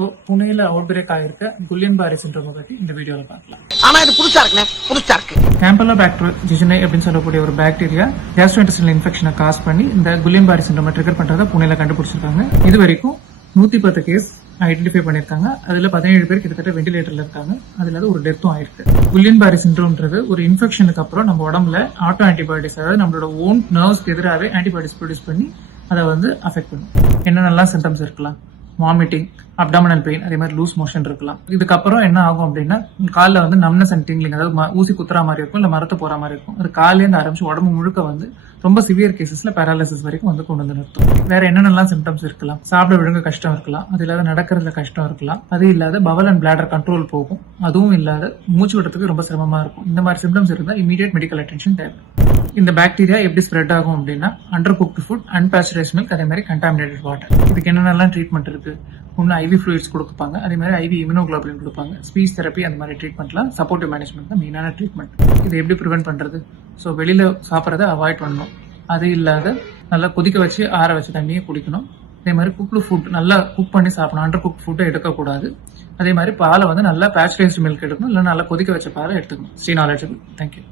இப்போ புனேல out break ஆயிருக்க குல்லியன்-பாரே சிண்ட்ரோமை பத்தி இந்த வீடியோல பார்க்கலாம். ஆனா இது புதுசா இருக்கு. கேம்பலோபாக்டர் ஜிஜினை அப்படின்னு சொல்லக்கூடிய ஒரு பாக்டீரியா கேஸ்ட்ரோஇன்டெஸ்டைனல் இன்ஃபெக்ஷனை காஸ் பண்ணி இந்த குல்லியன்-பாரே சிண்ட்ரோமை ட்ரிகர் பண்றத புனேல கண்டுபிடிச்சிருக்காங்க. இது வரைக்கும் 110 கேஸ் ஐடென்டிஃபை பண்ணிருக்காங்க. அதுல 17 பேர் கிட்டத்தட்ட வெண்டிலேட்டர்ல இருக்காங்க. அதுல ஒரு டெத்தும் ஆயிருக்கு. குல்லியன்-பாரே சிண்ட்ரோம்ன்றது ஒரு இன்ஃபெக்ஷனுக்கு அப்புறம் நம்ம உடம்புல ஆட்டோ ஆன்டிபாடிஸ், அதாவது நம்மளோட ஓன் நர்வ்ஸ்க்கு எதிராகவே ஆன்டிபாடிஸ் ப்ரொடியூஸ் பண்ணி அதை அஃபெக்ட் பண்ணும். என்னென்னலாம் சிம்டம்ஸ் இருக்கலாம்? வாமிட்டிங், அப்டாமினல் பெயின், அதே மாதிரி லூஸ் மோஷன் இருக்கலாம். இதுக்கப்புறம் என்ன ஆகும் அப்படின்னா காலில் நம்னஸ் அண்ட் டிங்லிங், அதாவது ஊசி குத்துற மாதிரி இருக்கும், இல்ல மரத்து போற மாதிரி இருக்கும். அது காலேருந்து ஆரம்பிச்சு உடம்பு முழுக்க ரொம்ப சிவியர் கேசஸ்ல பேராலிசிஸ் வரைக்கும் கொண்டு வந்து நிறுத்தும். வேற என்னென்னலாம் சிம்டம்ஸ் இருக்கலாம்? சாப்பிட விழுங்க கஷ்டம் இருக்கலாம். அது இல்லாத நடக்கிறதுல கஷ்டம் இருக்கலாம். அது இல்லாத பவல் அண்ட் பிளாடர் கண்ட்ரோல் போகும். அதுவும் இல்லாத மூச்சு விடுறதுக்கு ரொம்ப சிரமமா இருக்கும். இந்த மாதிரி சிம்டம்ஸ் இருந்தா இமீடியட் மெடிக்கல் அட்டென்ஷன் தேவை. இந்த பாக்டீரியா எப்படி ஸ்ப்ரெட் ஆகும் அப்படின்னா அண்டர் குக்டு ஃபுட், அன்பேஸ்டரைஸ்ட் மில்க், அதே மாதிரி கண்டாமினேட்டட் வாட்டர். இதுக்கு என்னென்னலாம் ட்ரீட்மெண்ட் இருக்கு? ஒன்று ஐவி ஃப்ளூயிட்ஸ் கொடுப்பாங்க, அதே மாதிரி ஐவி இம்யூனோகுளோபுலின் கொடுப்பாங்க, ஸ்பீச் தெரப்பி, அந்த மாதிரி ட்ரீட்மெண்ட்லாம் சப்போர்ட்டிவ் மேனேஜ்மெண்ட் தான் மெயினான ட்ரீட்மெண்ட். இது எப்படி ப்ரிவென்ட் பண்றது? ஸோ வெளியில சாப்பிட்றத அவாய்ட் பண்ணணும். அது இல்லாத நல்லா கொதிக்க வச்சு ஆற வச்ச தண்ணியை குடிக்கணும். அதே மாதிரி குக்டு ஃபுட் நல்லா குக் பண்ணி சாப்பிடணும். அண்டர் குக் ஃபுட்டை எடுக்கக்கூடாது. அதே மாதிரி பாலை நல்லா பேஸ்டரைஸ்டு மில்க் எடுக்கணும், இல்லை நல்லா கொதிக்க வச்ச பாலை எடுத்துக்கணும். ஸ்ரீ நாலேஜபிள். தேங்க்யூ.